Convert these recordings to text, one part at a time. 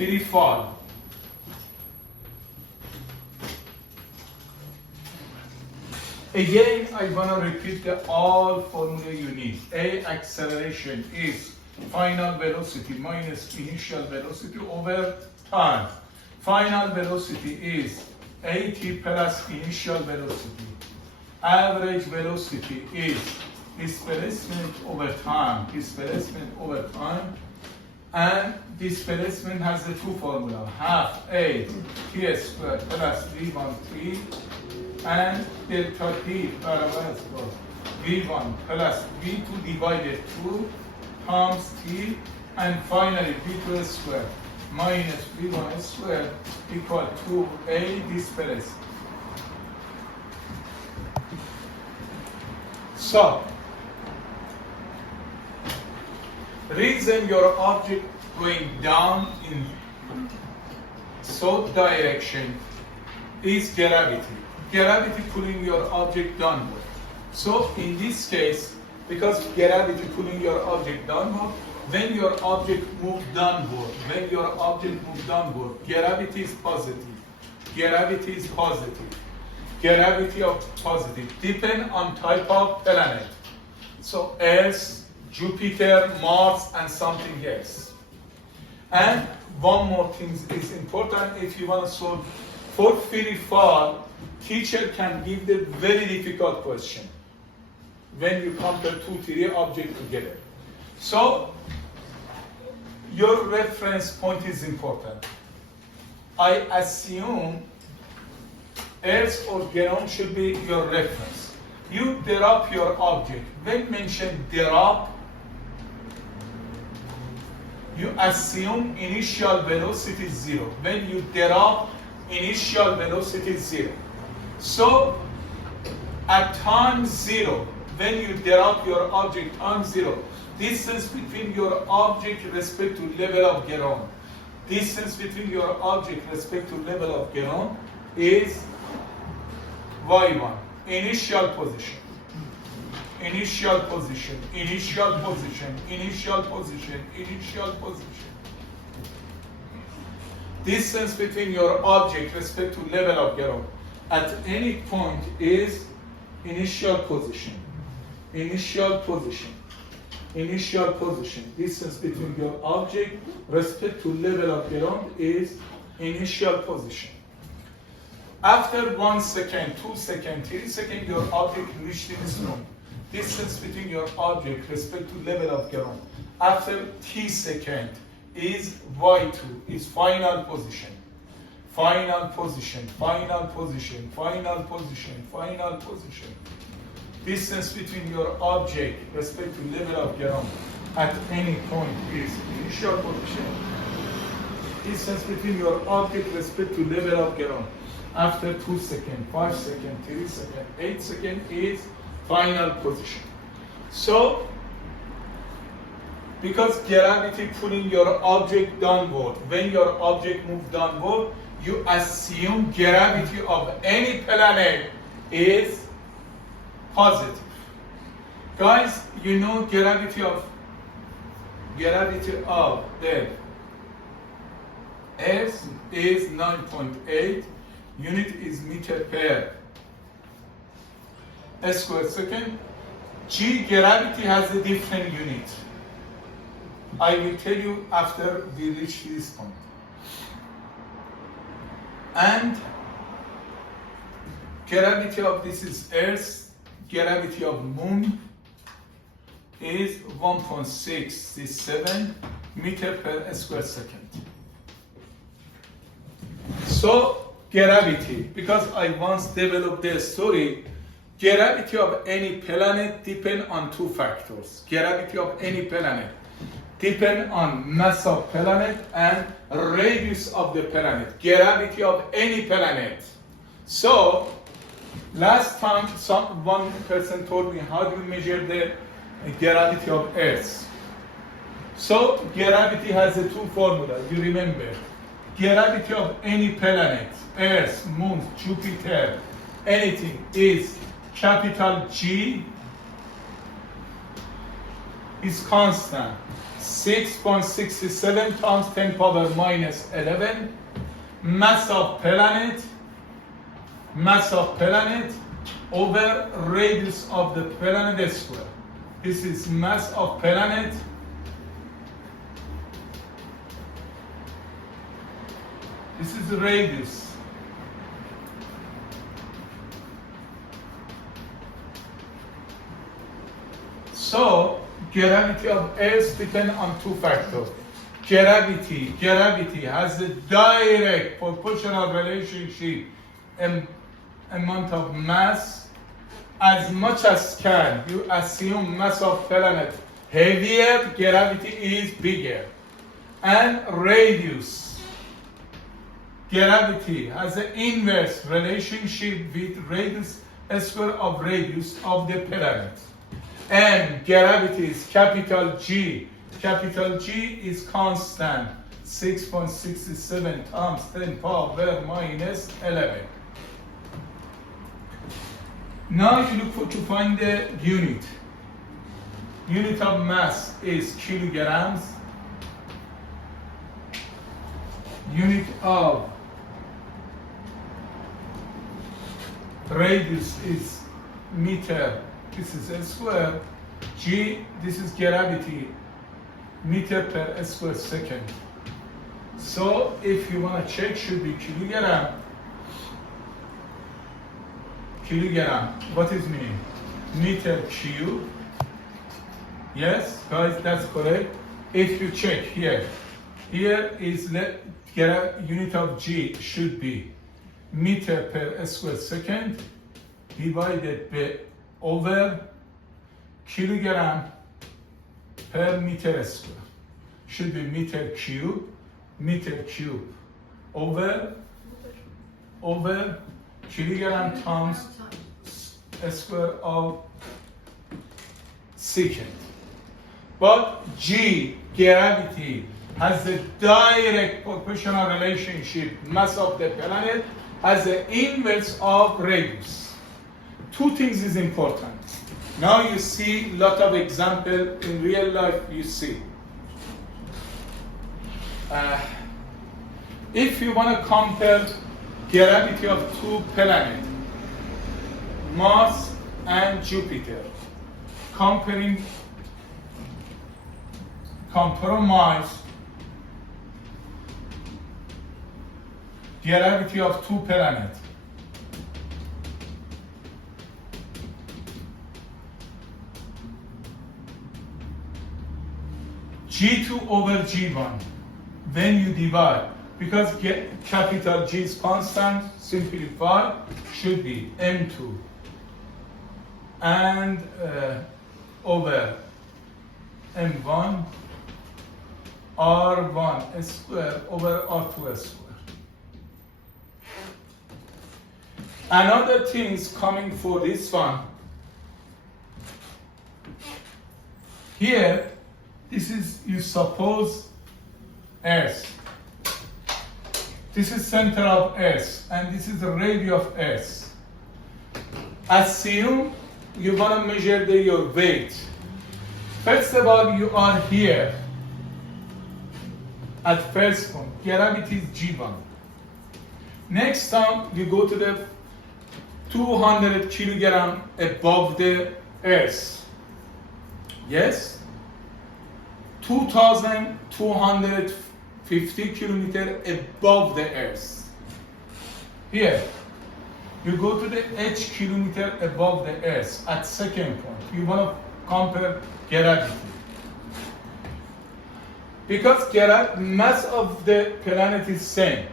free fall. Again, I want to repeat the all formula you need. A, acceleration is final velocity minus initial velocity over time. Final velocity is at plus initial velocity. Average velocity is displacement over time. Displacement over time. And displacement has the two formula. Half A T squared plus V1 T and delta T parallel V1 plus V2 divided 2 times T, and finally V2 squared minus V1 squared equal to A displacement. So, reason your object going down in south direction is gravity. Gravity pulling your object downward. So in this case, because gravity pulling your object downward, when your object move downward, gravity is positive. Gravity is positive. Gravity of positive depend on type of planet. So Earth, Jupiter, Mars, and something else. And one more thing is important. If you want to solve for free fall, teacher can give the very difficult question when you compare 2-3 objects together. So your reference point is important. I assume Earth or ground should be your reference. You drop your object. When mentioned drop, you assume initial velocity is 0. When you drop, initial velocity is 0. So, at time 0, when you drop your object time 0, distance between your object respect to level of ground. Distance between your object respect to level of ground is y1. Initial position. Initial position, initial position, initial position, initial position. Distance between your object respect to level of ground at any point is initial position. Initial position. Initial position. Distance between your object respect to level of ground is initial position. After 1 second, 2 seconds, 3 seconds, your object reached this point. Distance between your object respect to level of ground after t second is y2, is final position. Final position, final position, final position, final position. Distance between your object respect to level of ground at any point is initial position. Distance between your object respect to level of ground after 2 seconds, 5 seconds, 3 seconds, 8 seconds is final position. So, because gravity pulling your object downward, when your object moves downward, you assume gravity of any planet is positive. Guys, you know gravity of the Earth is 9.8, unit is meter per square second. G gravity has a different unit. I will tell you after we reach this point. And gravity of this is Earth, gravity of Moon is 1.667 meter per square second. So gravity, because I once developed the story, gravity of any planet depends on two factors. Gravity of any planet depends on mass of planet and radius of the planet. Gravity of any planet. So, last time one person told me, how do you measure the gravity of Earth? So, gravity has a two formula, you remember. Gravity of any planet, Earth, Moon, Jupiter, anything is capital G is constant. 6.67 times 10 power minus 11. Mass of planet over radius of the planet square. This is mass of planet this is the radius. So gravity of Earth depends on two factors. Gravity has a direct proportional relationship and amount of mass. As much as can, you assume mass of planet heavier, gravity is bigger. And radius. Gravity has an inverse relationship with radius square of radius of the planet. And gravity is capital G. Capital G is constant. 6.67 times 10 power minus 11. Now you look to find the unit. Unit of mass is kilograms. Unit of radius is meter. This is a square. G, this is gravity. Meter per square second. So if you want to check, should be kilogram. Kilogram. What is meaning? Meter cube. Yes, guys, that's correct. If you check here is the unit of G should be meter per square second divided by over kilogram per meter square. Should be meter cube over kilogram times a square of second. But G, gravity, has a direct proportional relationship. Mass of the planet has the inverse of radius. Two things is important. Now you see a lot of example in real life you see. If you want to compare gravity of two planets, Mars and Jupiter, compromise gravity of two planets. G2 over G1, when you divide, because capital G is constant, simplify, should be M2 and over M1 R1 square over R2 square. Another thing is coming for this one. Here, this is, you suppose, Earth. This is center of Earth, and this is the radius of Earth. Assume you want to measure your weight. First of all, you are here. At first point, gravity is G1. Next time, you go to the 200 kilogram above the Earth. Yes? 2,250 kilometers above the Earth. Here, you go to the H kilometer above the Earth at second point. You want to compare gravity. Because mass of the planet is same,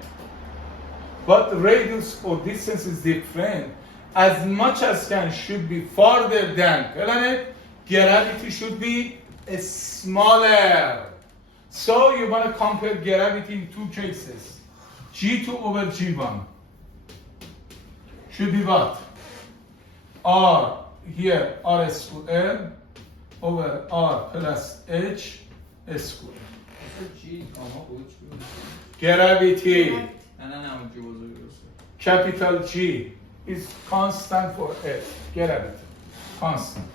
but radius or distance is different. As much as can should be farther than planet, gravity should be smaller. So you want to compare gravity in two cases. G2 over G1 should be what? R, here R square over R plus H square. Gravity. Capital G is constant for Earth. Gravity. Constant.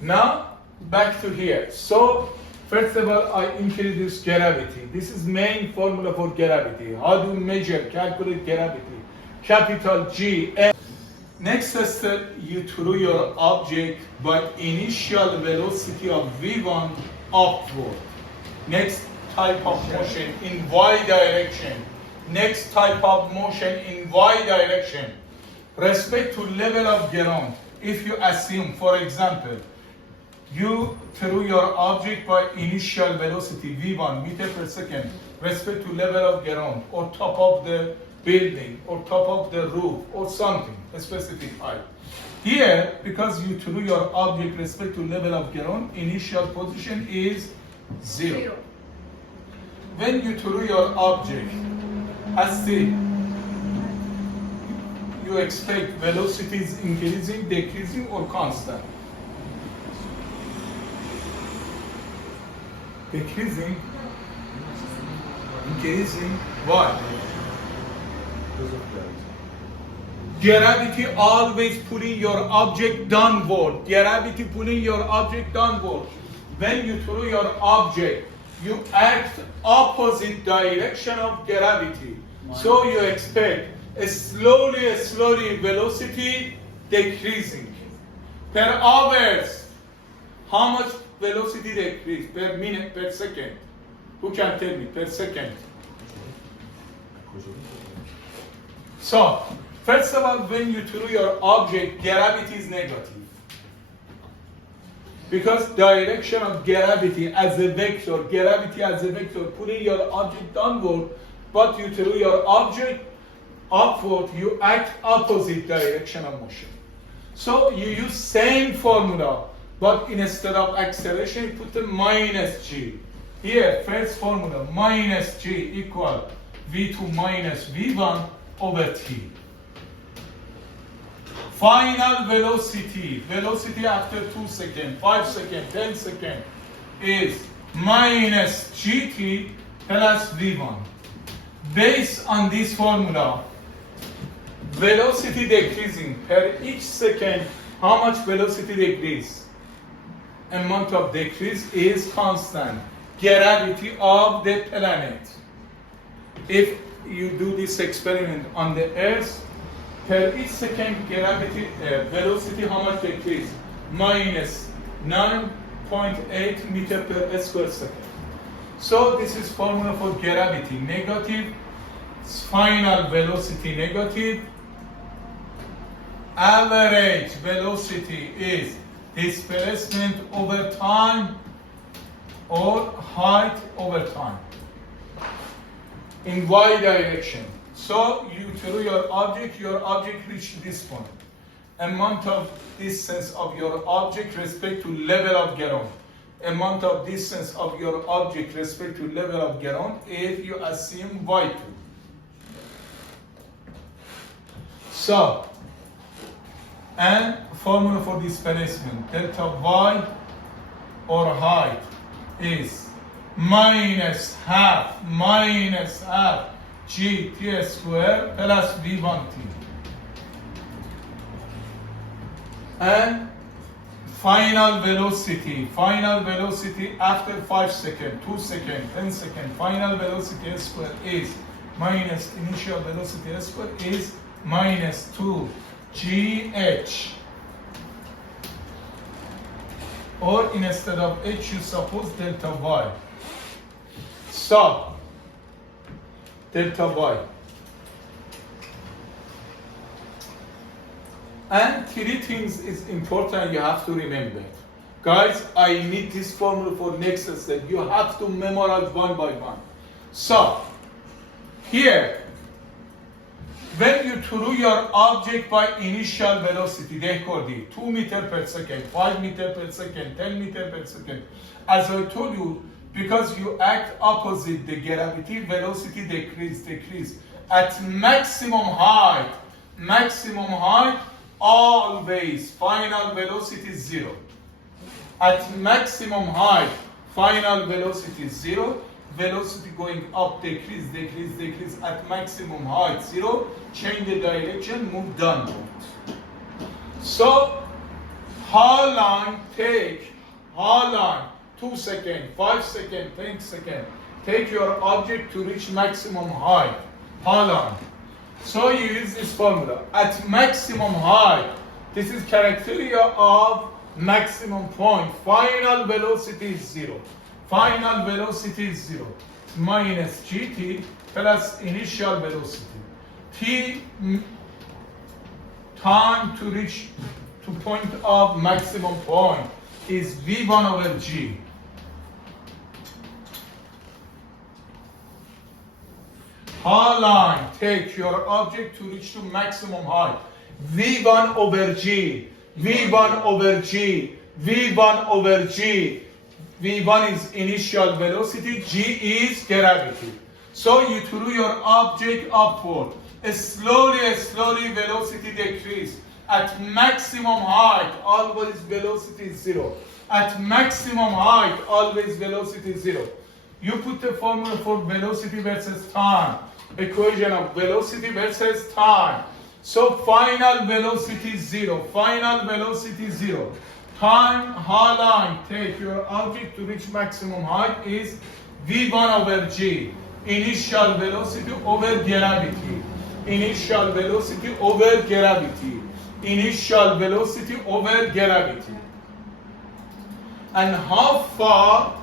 Now, back to here. So, first of all, I introduce gravity. This is main formula for gravity. How do you measure, calculate gravity? Capital G. Next step, you throw your object by initial velocity of v1 upward. Next type of motion in y direction. Next type of motion in y direction. Respect to level of ground. If you assume, for example, you throw your object by initial velocity v1 meter per second respect to level of ground or top of the building or top of the roof or something, a specific height. Here, because you threw your object respect to level of ground, initial position is 0. When you threw your object, as the you expect velocity is increasing, decreasing, or constant? Decreasing, increasing. Why? Gravity always pulling your object downward. Gravity pulling your object downward. When you throw your object, you act opposite direction of gravity. So you expect a slowly velocity decreasing. Per hours, how much velocity decrease? Per minute, per second? Who can tell me? Per second. So, first of all, when you throw your object, gravity is negative. Because direction of gravity as a vector, pulling your object downward, but you throw your object upward, you act opposite direction of motion. So you use same formula, but instead of acceleration, you put a minus g. Here, first formula, minus g equal v2 minus v1 over t. Final velocity after 2 seconds, 5 seconds, 10 seconds is minus gt plus v1. Based on this formula, velocity decreasing per each second, how much velocity decrease? Amount of decrease is constant. Gravity of the planet. If you do this experiment on the Earth, per each second gravity velocity, how much decrease? Minus 9.8 meter per square second. So this is formula for gravity, negative, final velocity negative, average velocity is displacement over time or height over time in y direction. So you throw your object reached this point. Amount of distance of your object respect to level of ground. Amount of distance of your object respect to level of ground if you assume y2. So, and formula for displacement, delta y or height is minus half g t square plus v1 t. And final velocity after 5 seconds, 2 seconds, 10 seconds, final velocity s square is minus initial velocity s square is minus 2 gh. Or instead of h, you suppose delta y. So, delta y. And three things is important you have to remember. Guys, I need this formula for next step. You have to memorize one by one. So, here, when you threw your object by initial velocity, 2 meter per second, 5 meter per second, 10 meter per second. As I told you, because you act opposite the gravity, velocity decrease. At maximum height, always final velocity is 0. At maximum height, final velocity is 0. Velocity going up, decrease. At maximum height, 0. Change the direction, move downward. So, how long how long? 2 seconds, 5 seconds, 10 seconds. Take your object to reach maximum height. How long? So you use this formula. At maximum height, this is criteria of maximum point. Final velocity is 0. Final velocity is 0. Minus gt plus initial velocity. T time to reach to point of maximum point is v1 over g. How long take your object to reach to maximum height? v1 over g, v1 over g, v1 over g. v1 is initial velocity, g is gravity. So you threw your object upward. Slowly velocity decrease. At maximum height, always velocity is 0. At maximum height, always velocity is 0. You put the formula for velocity versus time. Equation of velocity versus time. So final velocity is 0. Final velocity is 0. Time, how long take your object to reach maximum height is v1 over g. Initial velocity over gravity. Initial velocity over gravity. Initial velocity over gravity. And how far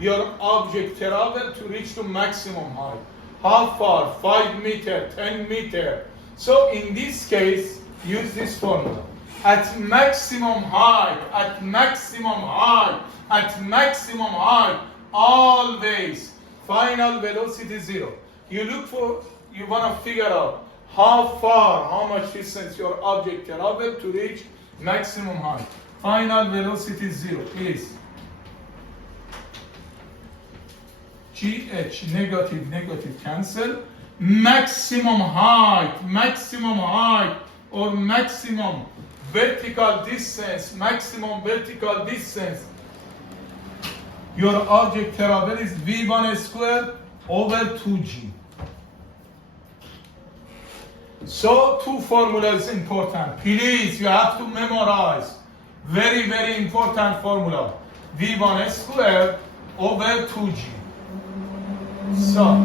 your object travel to reach to maximum height? How far? 5 meter, 10 meter. So in this case, use this formula. At maximum height, at maximum height, at maximum height, always final velocity 0. You want to figure out how much distance your object travel to reach maximum height. Final velocity 0 is GH, negative cancel. Maximum height or maximum vertical distance, your object travel is v1 squared over 2g. So two formulas important. Please, you have to memorize. Very important formula. v1 squared over 2g. So,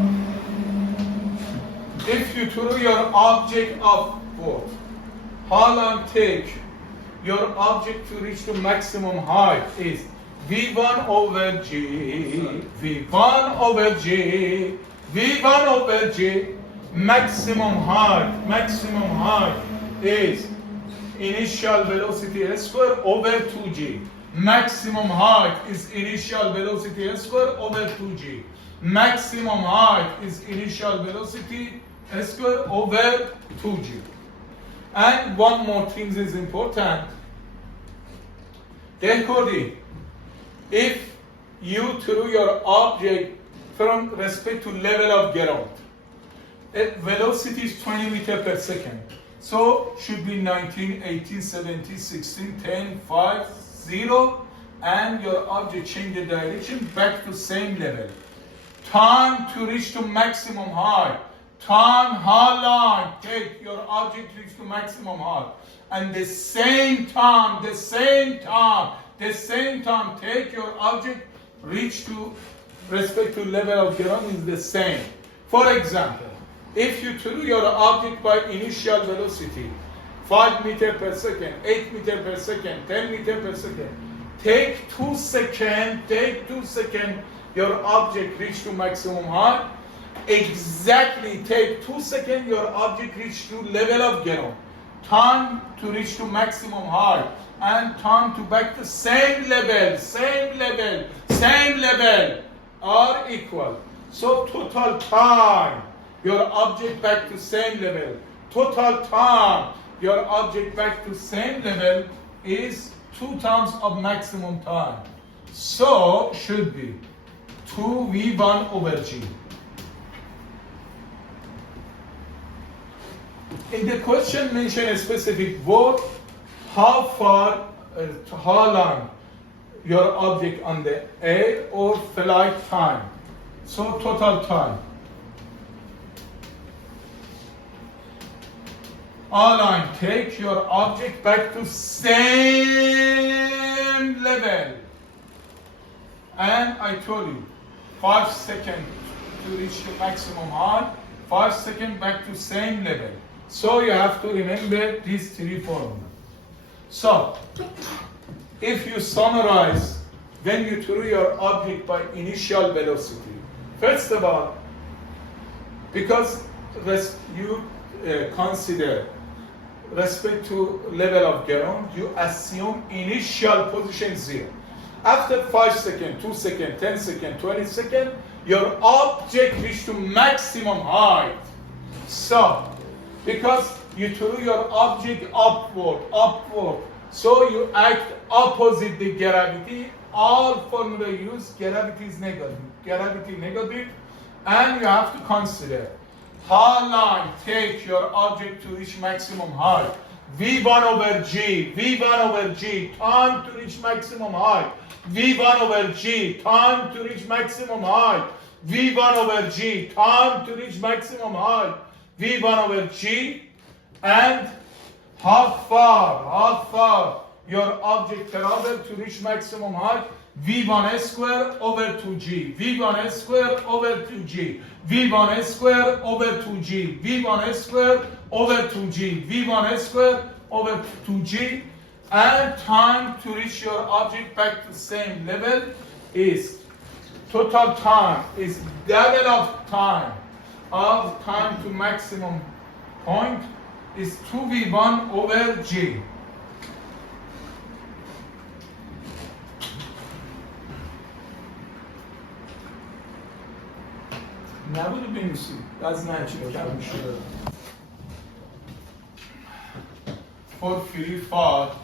if you throw your object upward, how long take your object to reach the maximum height is v1 over g, v1 over g, v1 over g. Maximum height is initial velocity s square over 2g. Maximum height is initial velocity s square over 2g. Maximum height is initial velocity s square over 2g. And one more thing is important. Recording. If you threw your object from respect to level of ground, velocity is 20 meters per second. So should be 19, 18, 17, 16, 10, 5, 0, and your object change the direction back to same level. Time to reach to maximum height. Time, how long take your object reach to maximum height? And the same time take your object reach to respect to level of ground is the same. For example, if you threw your object by initial velocity 5 meters per second, 8 meters per second, 10 meters per second, take 2 seconds, your object reach to maximum height. Exactly take 2 seconds, your object reach to level of ground. Time to reach to maximum height and time to back to same level are equal. So total time, your object back to same level. Total time, your object back to same level is 2 times of maximum time. So should be 2v1 over g. In the question mention a specific word, how long your object on the air or flight time. So total time. Align, take your object back to same level. And I told you, 5 seconds to reach the maximum height, 5 seconds back to same level. So you have to remember these three formulas. So, if you summarize, when you threw your object by initial velocity, first of all, because you consider respect to level of ground, you assume initial position 0. After 5 seconds, 2 seconds, 10 seconds, 20 seconds, your object reached to maximum height. So, because you threw your object upward, so you act opposite the gravity. All formula use, gravity is negative. Gravity negative, and you have to consider how long take your object to reach maximum height. V1 over G, time to reach maximum height. V1 over G, time to reach maximum height. V1 over G, time to reach maximum height. V1 over G, and how far your object traveled to reach maximum height. V1 square over 2G, V1 square over 2G, V1 square over 2G, V1 square over 2G, V1 square over 2G, and time to reach your object back to same level is total time is double of time to maximum point is 2V1 over G. نبوده بنویسید از نهچی کم میشه. For free fall,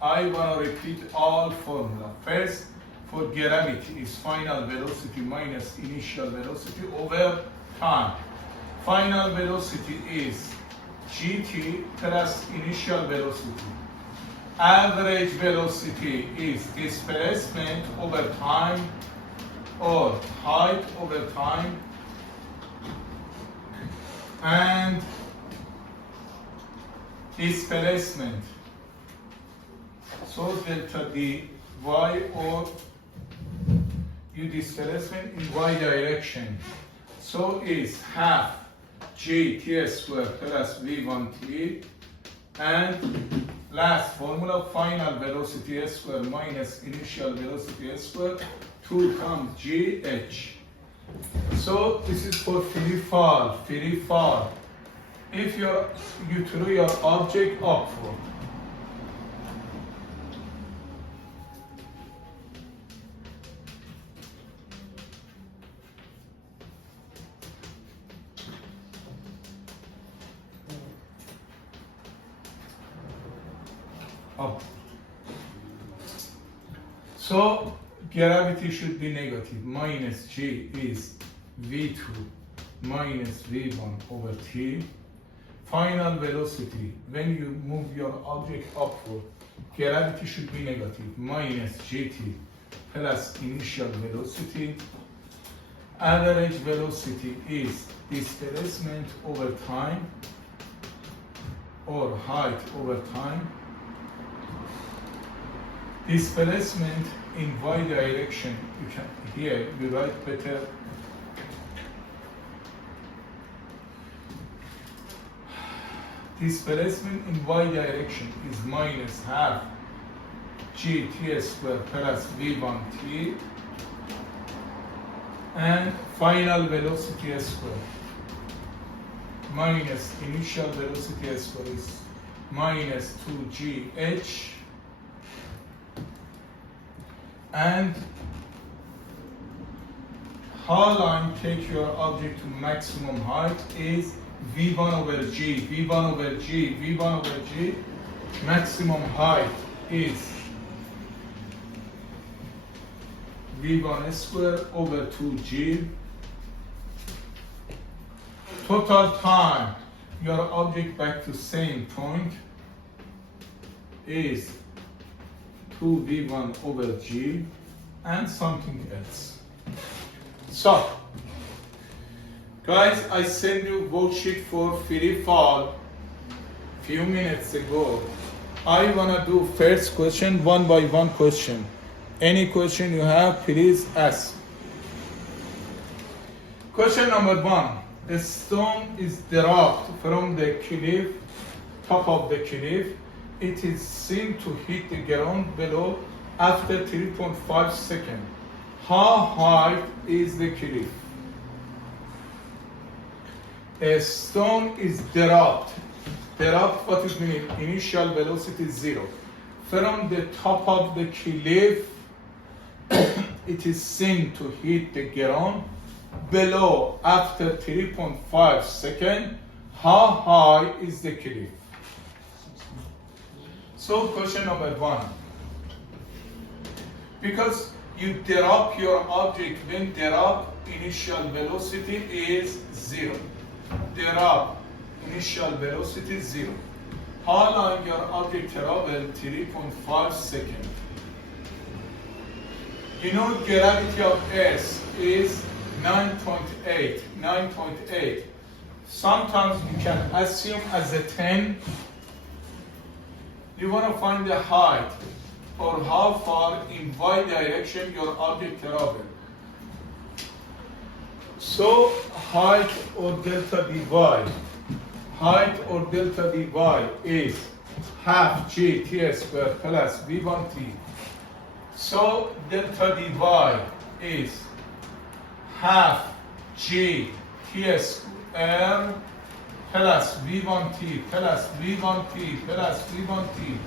I want to repeat all formula. First, for gravity is final velocity minus initial velocity over time. Final velocity is gt plus initial velocity. Average velocity is displacement over time or height over time, and displacement. So delta d y, or u displacement in y direction. So is half g t square plus v1 t, and last formula final velocity s square minus initial velocity s square 2 times gh. So this is for free fall. If you throw your object upward, up. So gravity should be negative. Minus g is v2 minus v1 over t. Final velocity, when you move your object upward, gravity should be negative. Minus gt plus initial velocity. Average velocity is displacement over time or height over time. Displacement in y direction, you can here we write better. Displacement in y direction is minus half g t square plus v1 t, and final velocity square minus initial velocity square is minus 2gh, and how long take your object to maximum height is v1 over g, v1 over g, v1 over g. Maximum height is v1 square over 2g. Total time your object back to same point is 2v1 over g and something else. So Guys, I sent you worksheet for free fall few minutes ago. I wanna do first question one by one question. Any question you have, please ask. Question number one. A stone is dropped from the cliff, top of the cliff. It is seen to hit the ground below after 3.5 seconds. How high is the cliff? A stone is dropped. Dropped, what it means? Initial velocity is 0. From the top of the cliff, it is seen to hit the ground below after 3.5 seconds. How high is the cliff? So question number one. Because you drop your object, when drop, initial velocity is 0. Drop, initial velocity 0. How long your object travel? 3.5 seconds. You know gravity of Earth is 9.8. 9.8. Sometimes you can assume as a 10. You want to find the height or how far in y direction your object travel. So height or delta dy, height or delta dy is half g t squared plus v1t. So delta dy is half g t squared plus v1t plus v1t plus v1t.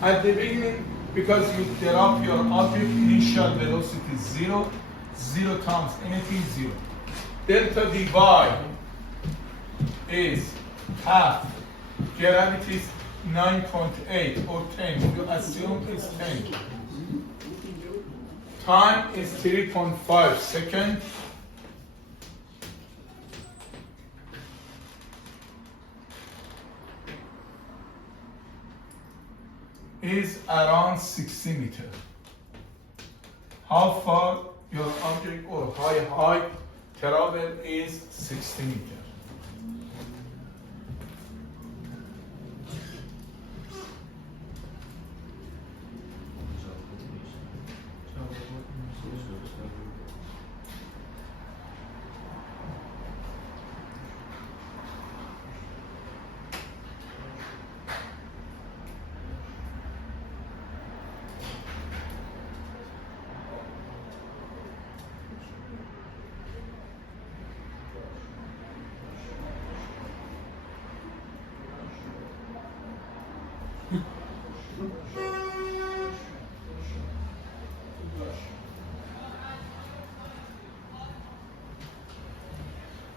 At the beginning, because you drop your object, initial velocity 0, 0 times anything 0. Delta dy is half. Gravity is 9.8 or 10. You assume it's 10. Time is 3.5 seconds. Is around 60 meters. How far your object or height travel is 60 meters.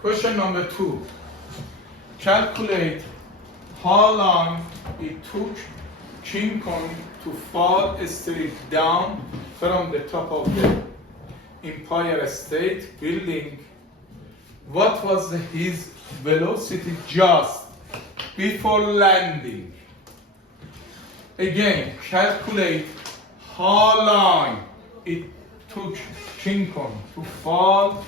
Question number 2. Calculate how long it took King Kong to fall straight down from the top of the Empire State Building. What was his velocity just before landing? Again, calculate how long it took King Kong to fall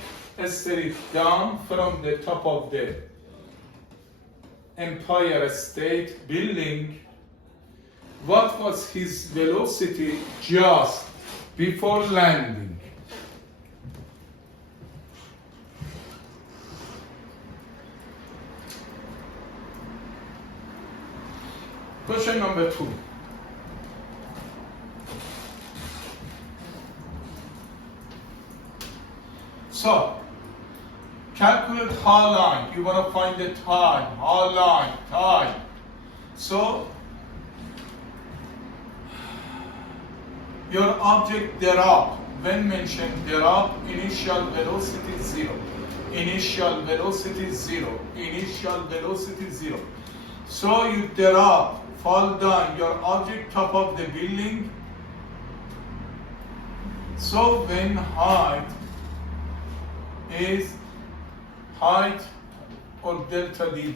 straight down from the top of the Empire State Building. What was his velocity just before landing? Question number 2. So, calculate how long. You want to find the time. How long? Time. So, your object drop. When mentioned drop, initial velocity 0. Initial velocity 0. Initial velocity 0. So you drop, fall down. Your object top of the building. So when height is height or delta dy,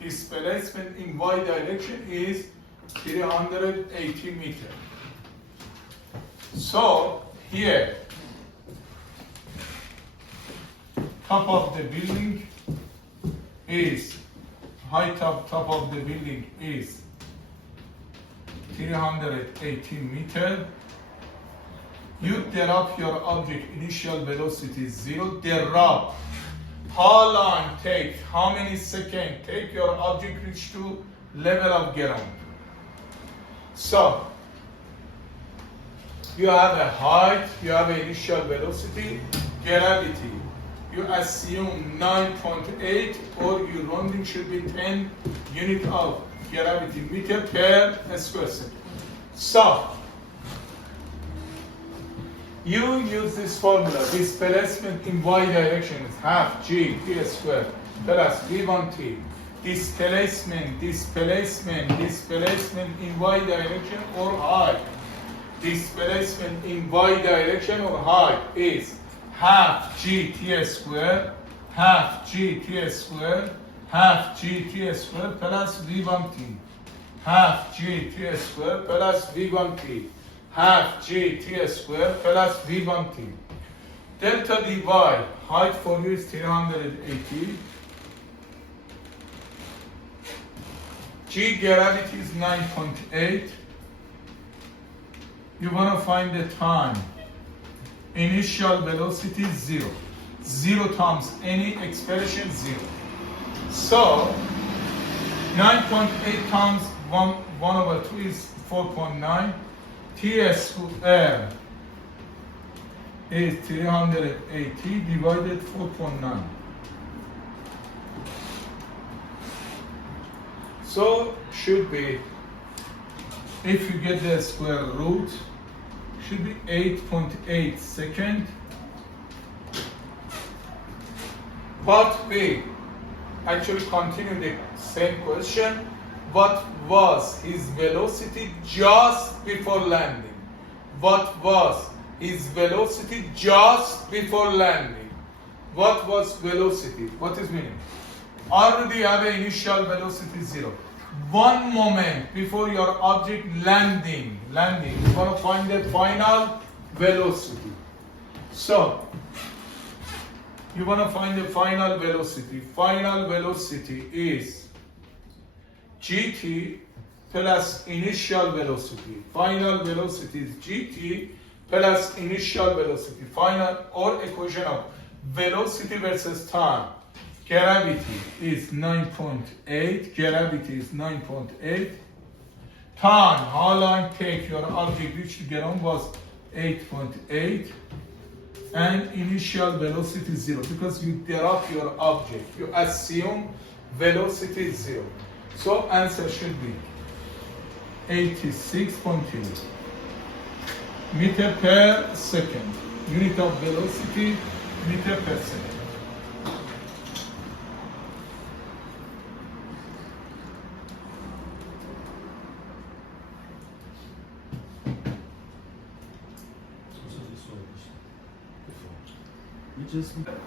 displacement in y direction is 380 meters. So here top of the building is, height of top of the building is 380 meters. You drop your object, initial velocity is 0. Drop. How long take? How many seconds take your object reach to level of ground? So, you have a height, you have an initial velocity, gravity. You assume 9.8 or your rounding should be 10 unit of gravity meter per square second. So, you use this formula. Displacement in y direction is half g t squared plus v1t. Displacement in y direction or height. Displacement in y direction or height is half gt squared plus v1t. Half gt squared plus v1t. Half gt squared plus v1t. Delta dy, height for you is 380. G gravity is 9.8. You want to find the time. Initial velocity is 0. 0 times any expression 0. So 9.8 times 1/2 is 4.9. T squared is 380 divided 4.9. So should be, if you get the square root, should be 8.8 seconds. Part B, actually continue the same question. What was his velocity just before landing? What was his velocity just before landing? What was velocity? What is meaning? Already have an initial velocity 0. One moment before your object landing, you want to find the final velocity. So, you want to find the final velocity. Final velocity is gt plus initial velocity. Final velocity is gt plus initial velocity. Final or equation of velocity versus time. Gravity is 9.8. Gravity is 9.8. Time, how long take your object reach to get on was 8.8. And initial velocity 0 because you drop your object. You assume velocity is 0. So answer should be 86.2 meter per second. Unit of velocity, meter per second.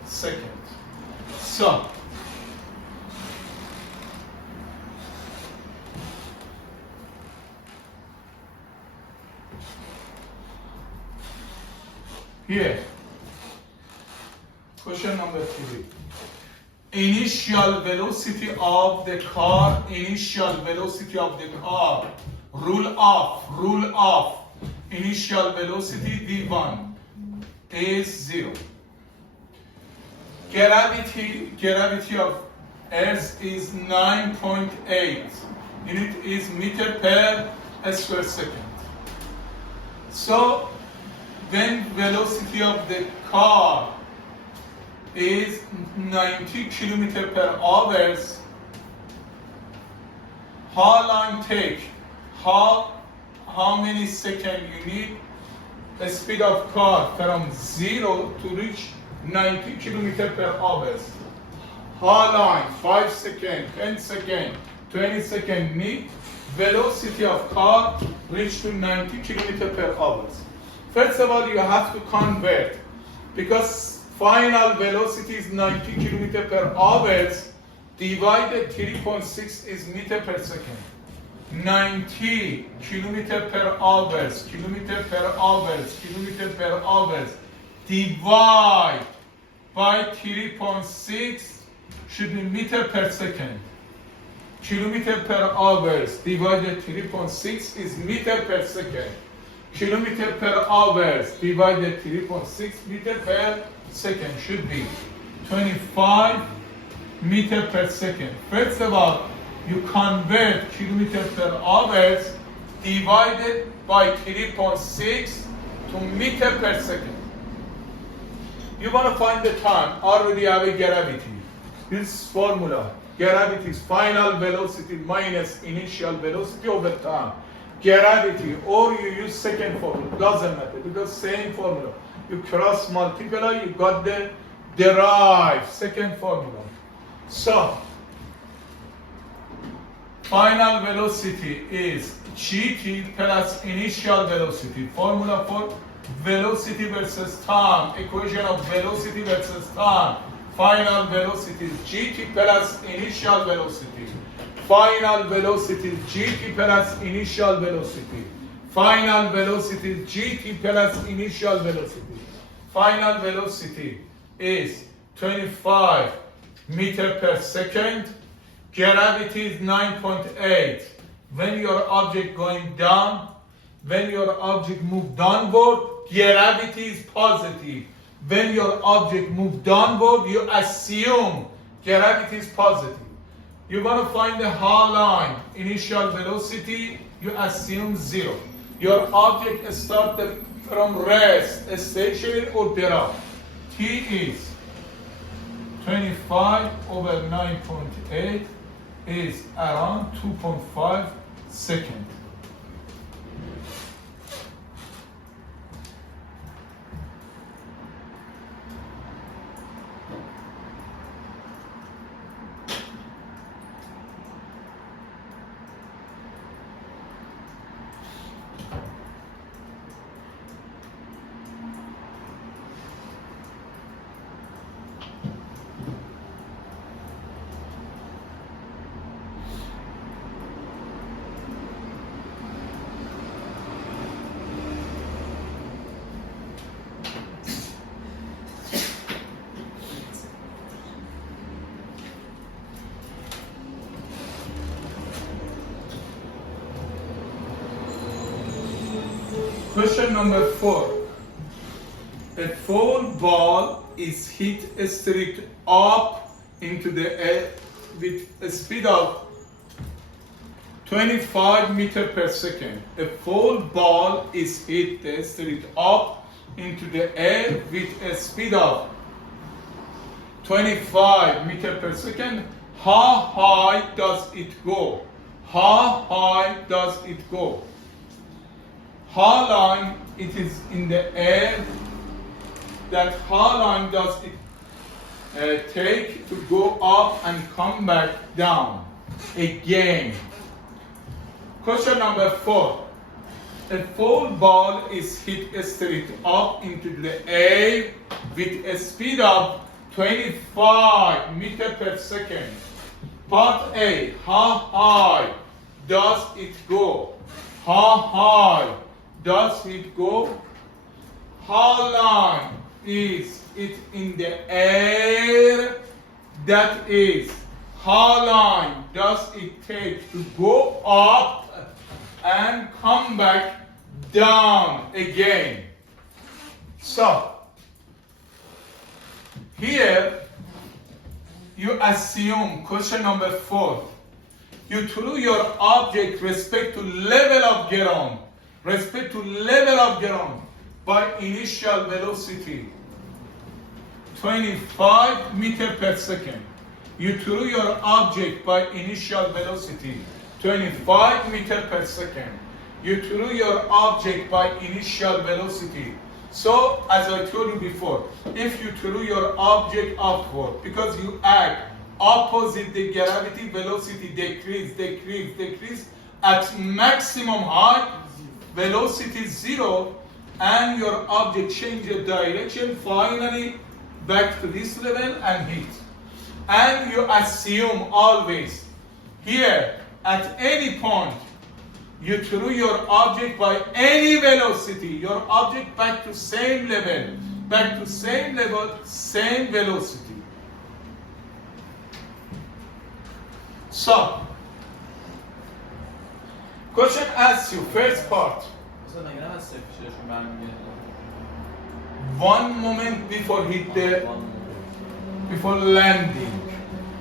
Second. So, here, question number 3. Initial velocity of the car, rule off, initial velocity V1 is 0. Gravity of Earth is 9.8. Unit is meter per square second. So, when velocity of the car is 90 km per hour, how long take? How many seconds you need the speed of car from 0 to reach 90 km per hour? How long? 5 seconds, 10 seconds, 20 seconds need velocity of car reach to 90 km per hour. First of all, you have to convert because final velocity is 90 km per hour divided 3.6 is meter per second. 90 km per hour, divide by 3.6 should be meter per second. Kilometer per hours divided 3.6 is meter per second. Kilometer per hours divided 3.6 meter per second should be 25 meter per second. First of all, you convert kilometer per hours divided by 3.6 to meter per second. You want to find the time, already have a gravity. This formula, gravity is final velocity minus initial velocity over time. Gravity, or you use second formula, doesn't matter, because same formula. You cross multiply, you got the derived second formula. So, final velocity is gt plus initial velocity. Formula for velocity versus time, equation of velocity versus time. Final velocity is gt plus initial velocity. Final velocity is gt plus initial velocity. Final velocity is gt plus initial velocity. Final velocity is 25 meter per second. Gravity is 9.8. When your object going down, when your object move downward, gravity is positive. When your object move downward, you assume gravity is positive. You want to find the H line, initial velocity, you assume 0. Your object started from rest, stationary or drop. T is 25 over 9.8 is around 2.5 seconds. Question number 4. A foul ball is hit straight up into the air with a speed of 25 meters per second. A foul ball is hit straight up into the air with a speed of 25 meters per second. How high does it go? How high does it go? How long it is in the air, that how long does it take to go up and come back down again? Question number 4. A foul ball is hit straight up into the air with a speed of 25 meters per second. Part A, how high does it go? How high does it go? How long is it in the air? That is, how long does it take to go up and come back down again? So, here you assume, question number 4, you threw your object respect to level of ground, respect to level of ground by initial velocity 25 meters per second. You threw your object by initial velocity 25 meters per second. You threw your object by initial velocity. So, as I told you before, if you threw your object upward, because you act opposite the gravity, velocity decrease at maximum height, velocity 0, and your object changes direction, finally back to this level and hit. And you assume always, here, at any point, you threw your object by any velocity, your object back to same level. back to same level, same velocity. So, question asks you, first part, one moment before before landing,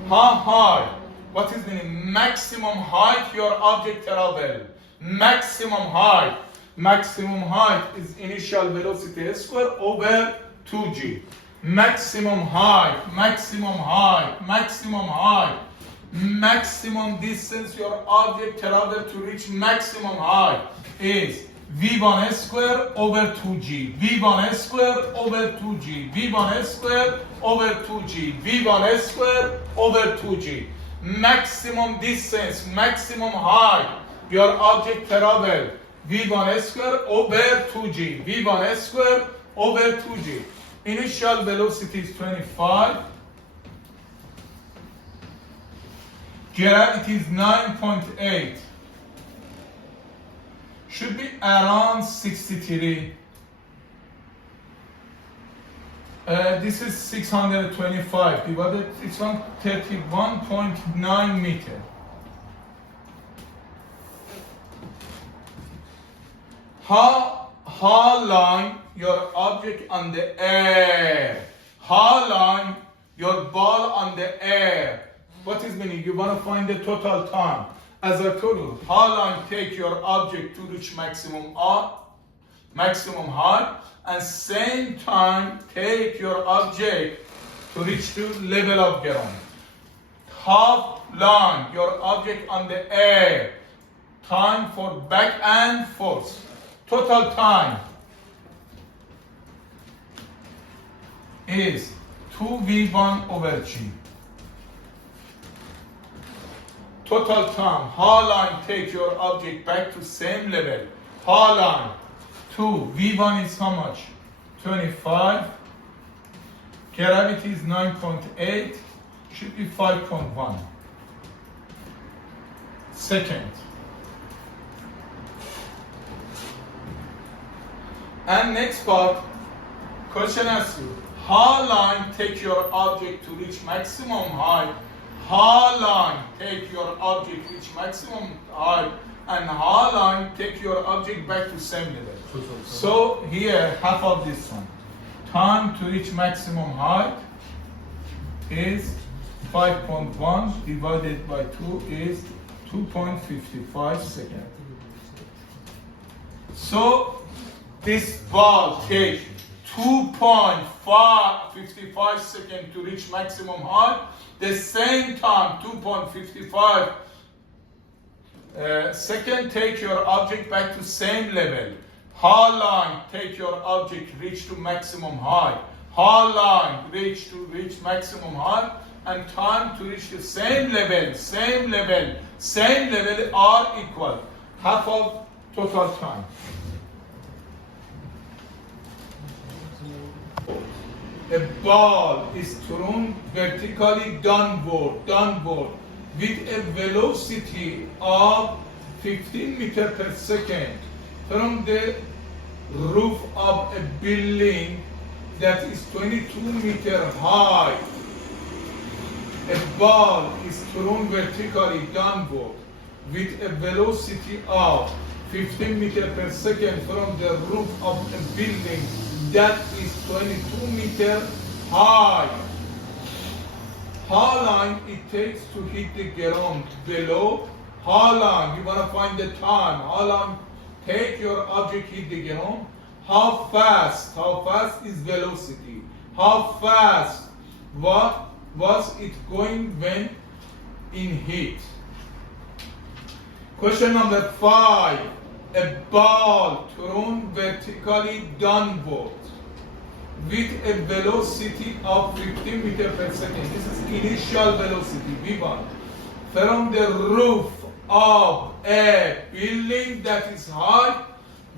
how high, what is the maximum height your object travel? Maximum height is initial velocity square over 2g. Maximum distance your object travel to reach maximum height is v1 square over 2g, v1 square over 2g, v1 square over 2g, v1 square over 2g. Maximum distance, maximum height your object travel, v1 square over 2g, v1 square over 2g. Initial velocity is 25. Gravity is 9.8. Should be around 63. This is 625 divided 631.9 meter. How long your object on the air? How long your ball on the air? What is meaning? You want to find the total time. As I told you, how long take your object to reach maximum height, and same time take your object to reach the level of ground. How long your object on the air? Time for back and forth. Total time is 2v1 over g. Total time, how long take your object back to same level? How long? 2. V1 is how much? 25. Gravity is 9.8. Should be 5.1. Second. And next part, question asks you, how long take your object to reach maximum height? How long take your object reach maximum height, and how long take your object back to same level? So here, half of this one. Time to reach maximum height is 5.1 divided by 2 is 2.55 seconds. So this ball takes 2.55 seconds to reach maximum height. The same time, 2.55 second take your object back to same level. How long take your object reach to maximum height? How long reach maximum height? And time to reach the same level are equal. Half of total time. A ball is thrown vertically downward with a velocity of 15 meters per second from the roof of a building that is 22 meters high. A ball is thrown vertically downward with a velocity of 15 meters per second from the roof of a building that is 22 meters high. How long it takes to hit the ground below? How long? You want to find the time. How long take your object hit the ground? How fast? How fast is velocity? How fast? What was it going when in hit? Question number 5. A ball thrown vertically downward with a velocity of 15 meters per second. This is initial velocity, V1. From the roof of a building that is high,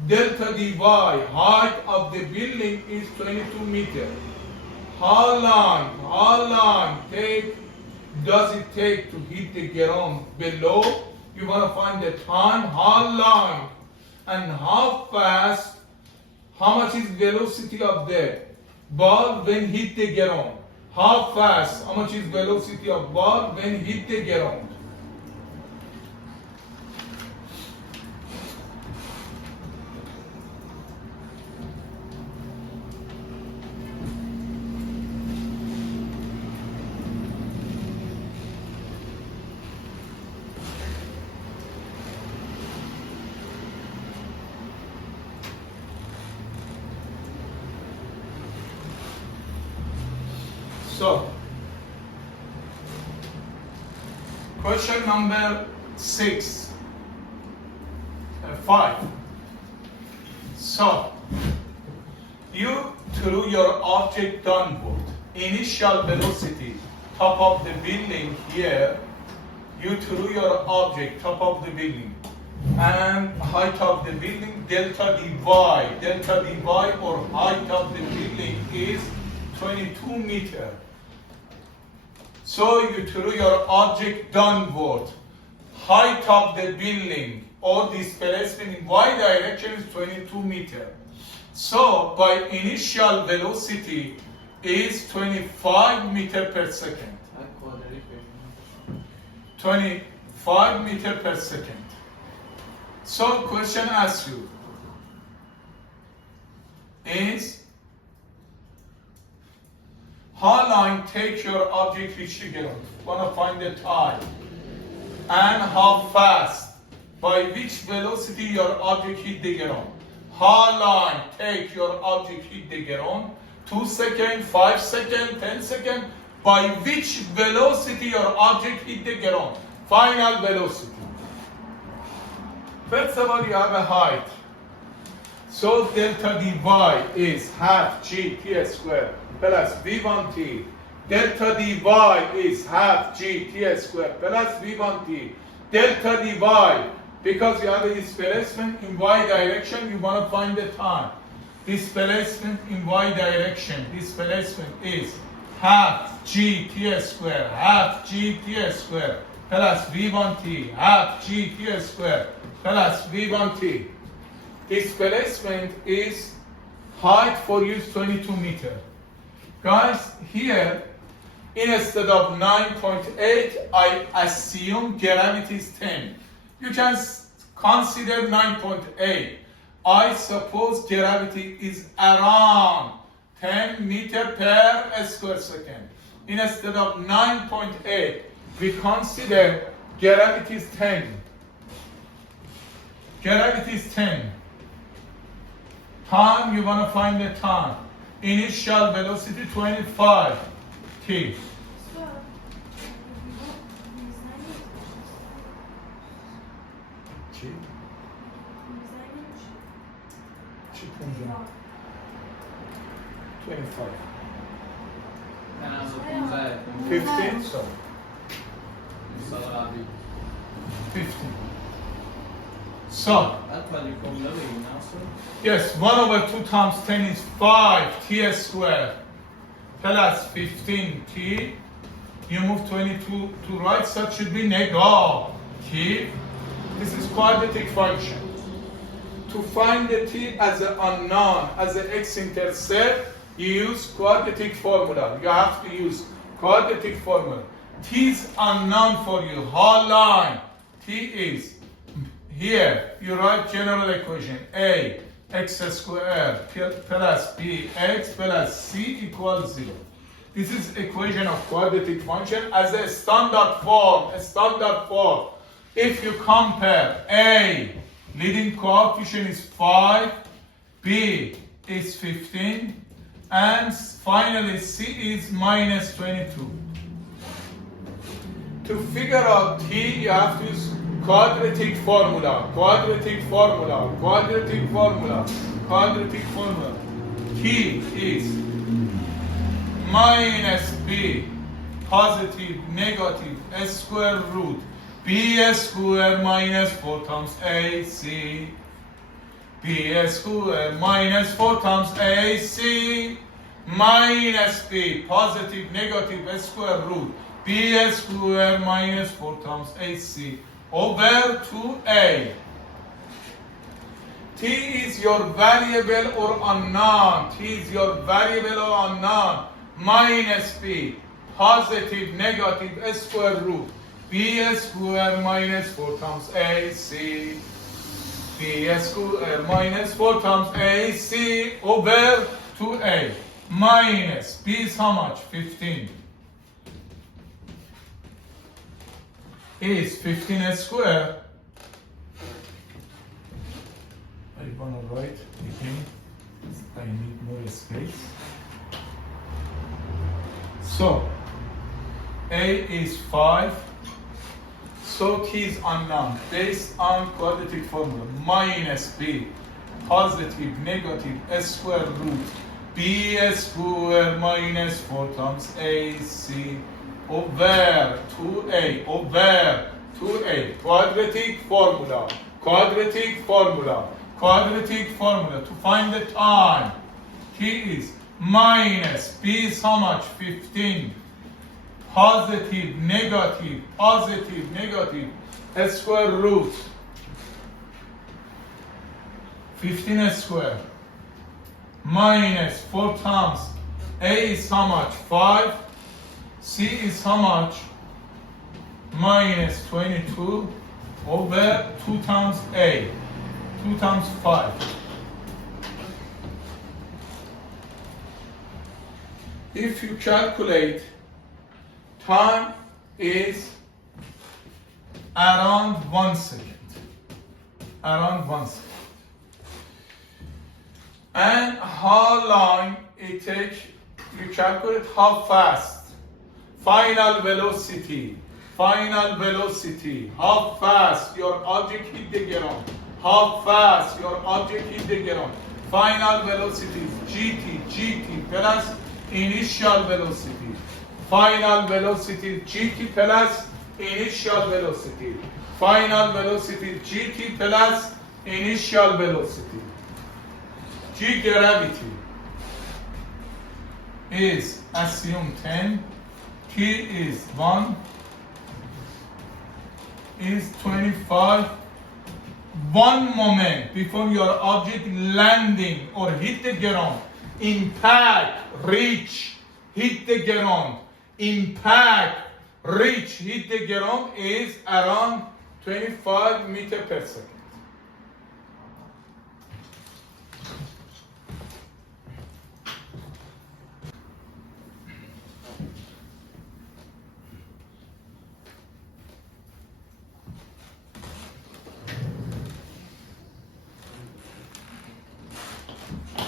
delta dy, height of the building is 22 meters. How long does it take to hit the ground below? You want to find the time, how long and how fast, how much is velocity of the ball when hit the ground? How fast? How much is velocity of ball when hit the ground? So, question number 5. So, you threw your object downward. Initial velocity, top of the building here. You threw your object top of the building. And height of the building, delta dy. Delta dy or height of the building is 22 meters. So you threw your object downward. Height of the building or displacement in y direction is 22 meters. So by initial velocity is 25 meters per second. 25 meters per second. So question asks you is how long take your object reach the ground? Wanna find the time. And how fast, by which velocity your object hit the ground. How long take your object hit the ground? 2 seconds, 5 seconds, 10 seconds. By which velocity your object hit the ground? Final velocity. First of all, you have a height. So delta dy is half g t squared plus v1t. Delta dy is half g t squared plus v1t. Delta dy, because you have a displacement in y direction, you want to find the time. Displacement in y direction, displacement is half g t squared, half g t squared plus v1t, half g t squared plus v1t. Displacement is height for you is 22 meters. Guys, here instead of 9.8, I assume gravity is 10. You can consider 9.8. I suppose gravity is around 10 meters per square second. Instead of 9.8, we consider gravity is 10. Gravity is 10. Time, you want to find the time. Initial velocity 25 t. چی 25 15 so 15 so yes, 1 over 2 times 10 is 5 t squared plus 15 t. You move 22 to right, so it should be negative. This is quadratic function. To find the t as an unknown, as an x-intercept, you use quadratic formula. You have to use quadratic formula. T is unknown for you. How long? T is here. You write general equation a x squared plus b x plus c equals 0. This is equation of quadratic function as a standard form. A standard form. If you compare a, leading coefficient is 5, b is 15, and finally c is minus 22. To figure out t, you have to use quadratic formula, quadratic formula, quadratic formula, quadratic formula. T is minus b, positive, negative, square root, b squared minus 4 times ac, b squared minus 4 times ac, minus b, positive, negative, square root, b squared minus 4 times ac, over 2a. T is your variable or unknown. T is your variable or unknown. Minus B. Positive, negative, square root. B square minus 4 times AC. B square minus 4 times AC over 2A. Minus B is how much? 15. Is 15 square. I want to write again. I need more space. So A is 5. So T is unknown. Based on quadratic formula. Minus B. Positive, negative, square root. B square minus 4 times AC over 2A over 2A. Quadratic formula. Quadratic formula. Quadratic formula. To find the time. T is minus B is how much? 15. Positive, negative, positive, negative, square root. 15 square. Minus 4 times A is how much? 5. C is how much? Minus 22 over 2 times A. 2 times 5. If you calculate, time is around 1 second. Around 1 second. And how long it takes, you calculate how fast. Final velocity. Final velocity. How fast your object hit the ground. How fast your object hit the ground. Final velocity is GT plus initial velocity. Final velocity is GT plus initial velocity. Final velocity is GT plus initial velocity. G gravity is assume 10. T is 1. Is 25. One moment before your object landing or hit the ground, impact, reach, hit the ground, impact, reach, hit the ground is around 25 meters per second.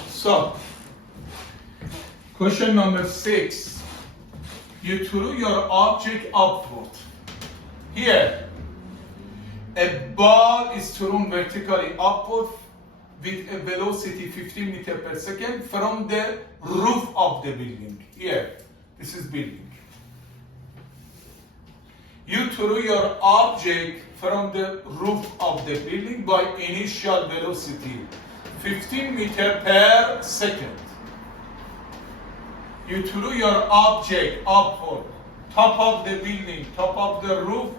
So, question number 6. You threw your object upward. Here, a ball is thrown vertically upward with a velocity 15 meters per second from the roof of the building. Here, this is building. You threw your object from the roof of the building by initial velocity 15 meters per second. You threw your object upward, top of the building, top of the roof,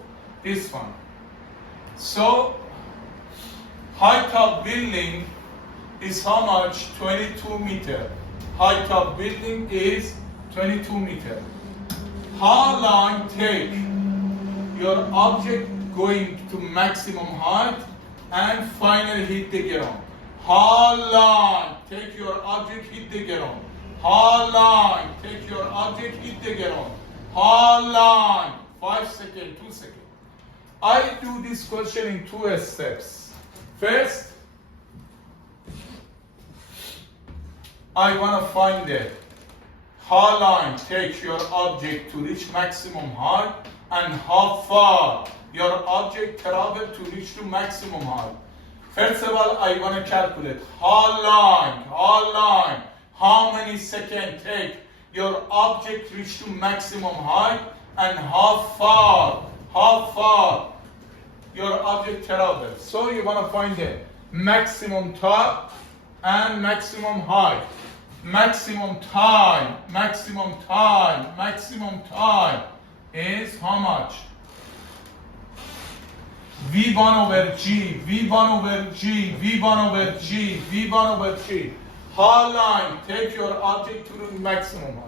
this one. So, height of building is how much? 22 meters. Height of building is 22 meters. How long take your object going to maximum height and finally hit the ground? How long take your object hit the ground? How long take your object hit the ground? How long? 5 seconds, 2 seconds. I do this question in 2 steps. First, I want to find it. How long take your object to reach maximum height and how far your object travel to reach to maximum height. First of all, I want to calculate how many seconds take your object reach to maximum height and how far your object travels. So you want to find the maximum top and maximum height. Maximum time is how much? V1 over G, V1 over G, V1 over G, V1 over G. Hard line, take your object to the maximum height.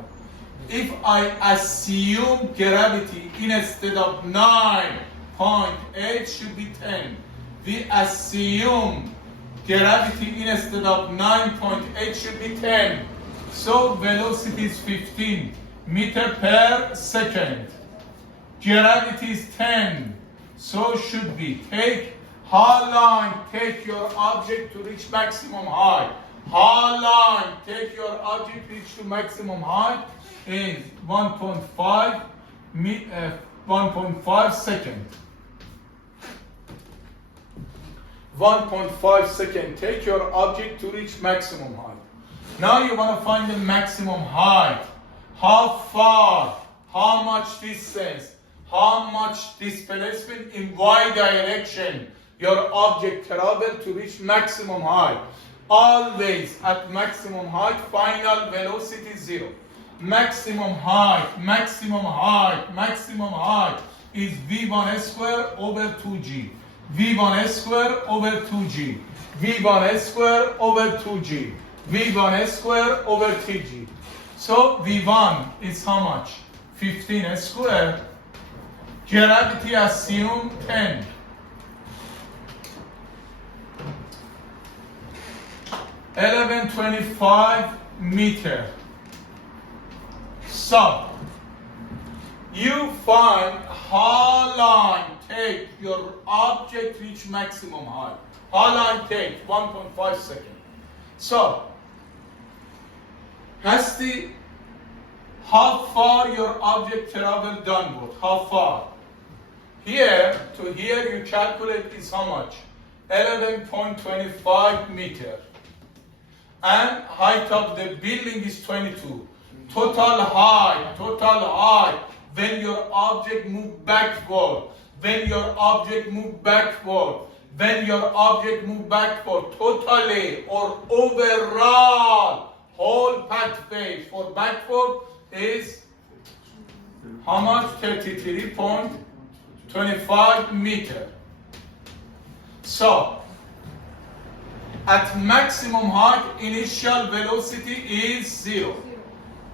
If I assume gravity instead of 9.8 should be 10. We assume gravity instead of 9.8 should be 10. So velocity is 15 meter per second. Gravity is 10. So should be take hard line, take your object to reach maximum height. Hard line, take your object reach to maximum height is 1.5 second. 1.5 second. Take your object to reach maximum height. Now you want to find the maximum height. How far? How much distance? How much displacement in y direction your object traveled to reach maximum height? Always at maximum height, final velocity 0. Maximum height is V1 square over 2g. V1 square over 2g. V1 square over 2g. V1 square over 3g. So V1 is how much? 15 square. Gravity assume 10. (1125 meter). So you find how long take your object reach maximum height. How long take? 1.5 seconds. So how far your object travel downward? How far? Here to here you calculate is how much? 11.25 meter. And height of the building is 22. Total height, when your object move backward, totally or overall, whole path phase for backward is how much? 33.25 meter. So, at maximum height, initial velocity is 0.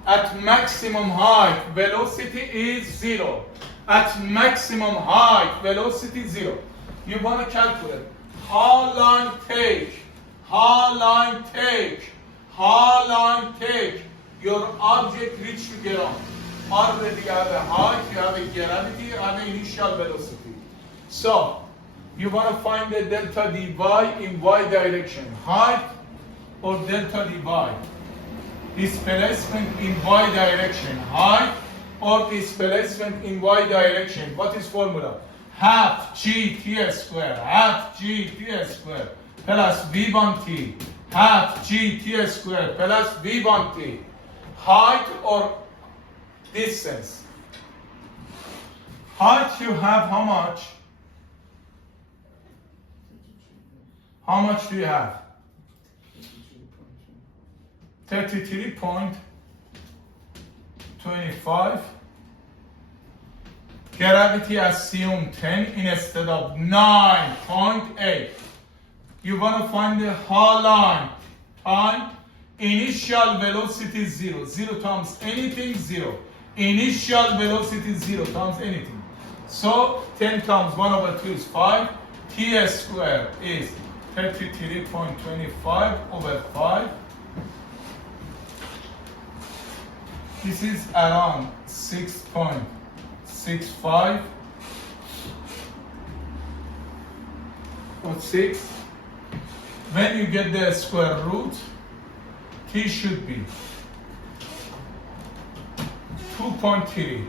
At maximum height, velocity is 0. At maximum height, velocity 0. You want to calculate how long take your object reach to ground. Already you have a height, you have a gravity, you have an initial velocity. So, you want to find the delta dy in y direction. Height or delta dy? Displacement in y direction. Height or displacement in y direction. What is formula? Half gt square. Half gt square plus v1t. Half gt square plus v1t. Height or distance? Height you have how much? How much do you have? 33.25. Gravity assume 10 instead of 9.8. You want to find the whole line. Time. Initial velocity 0. 0 times anything, 0. Initial velocity 0 times anything. So 10 times 1 over 2 is 5. T square is 33.25 over 5. This is around 6.65 or 6. When you get the square root, T should be 2.3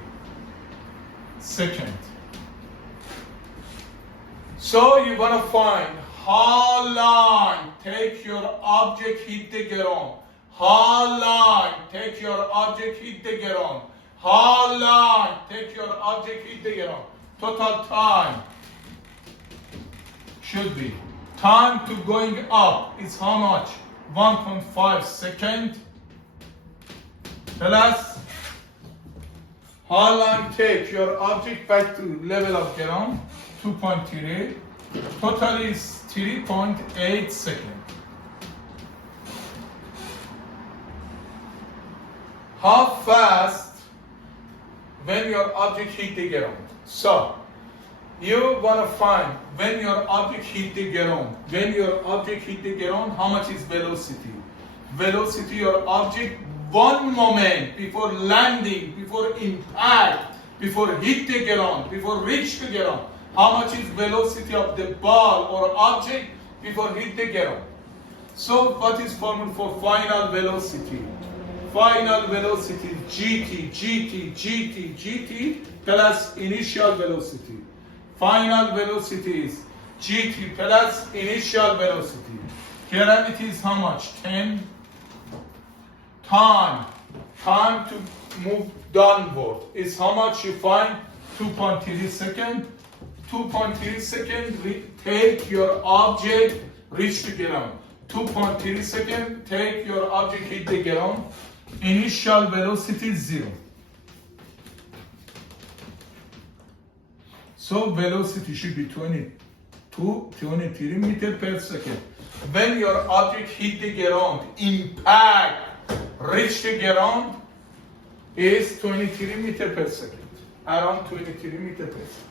second. So you want to find how long take your object hit the ground. How long take your object hit the ground. How long take your object hit the ground. Total time should be. Time to going up is how much? 1.5 second plus how long take your object back to level of ground? 2.3. Total is 3.8 seconds. How fast when your object hit the ground? So, you want to find when your object hit the ground. When your object hit the ground, how much is velocity? Velocity your object one moment before landing, before impact, before hit the ground, before reach the ground. How much is velocity of the ball or object before hit the ground? So what is formula for final velocity? Final velocity is gt plus initial velocity. Final velocity is gt plus initial velocity. Gravity is how much? 10 time to move downward is how much you find? 2.3 seconds. 2.3 seconds, take your object, reach the ground. 2.3 seconds, take your object, hit the ground. Initial velocity 0. So velocity should be 23 meters per second. When your object hit the ground, impact, reach the ground is 23 meters per second. Around 23 meters per second.